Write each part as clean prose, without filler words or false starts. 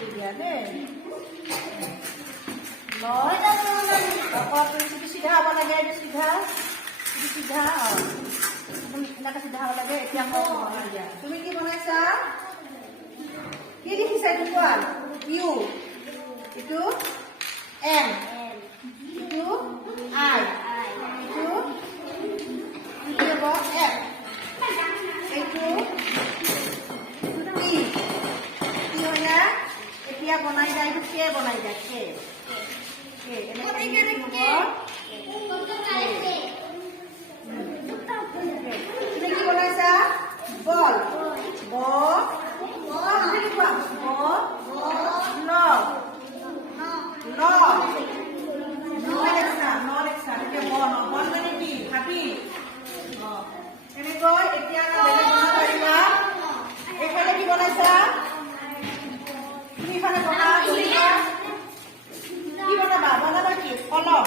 কৰি দিয়া দেই লয় অকল চিধা হ'ব লাগে এইটো চিধা এনেকৈ চিধা হ'ব লাগে এতিয়া মই বনাই দিয়া তুমি কি বনাইছা কি দেখিছা এইটো কোৱা ইউ এইটো এম এইটো আই এইটো কি হ'ব এফ এইটো টি কি হয় না এতিয়া বনাই দিয়া এইটো কে বনাই দিয়া কে তুমি কি বনাইছা বল এনেকৈ এতিয়া বেলেগ বনাব পাৰিবা এইফালে কি বনাইছা তুমি ইফালে বনাবা কি বনাবা কি কলম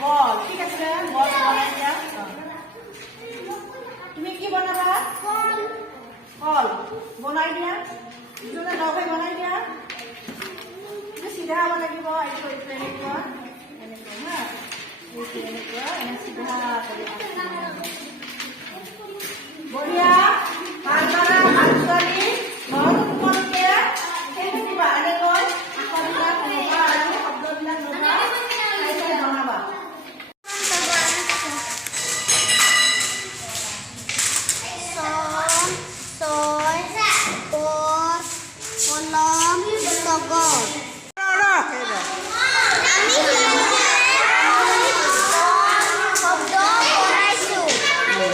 বল ঠিক আছে বল বনাই দিয়া তুমি কি বনাবা কল বনাই দিয়া দুজনে লগ হৈ বনাই দিয়া চিধা হ'ব লাগিব এইটো এনেকুৱা হা এনেকুৱা চিধা কৰি বঢ়িয়া ভাল কৰা ভাল ছোৱালী ঘৰতো তোমালোকে দিবা এনেকৈ আখৰবিলাক নবা আৰু শব্দবিলাক নবা বনাবা কলম কাগজ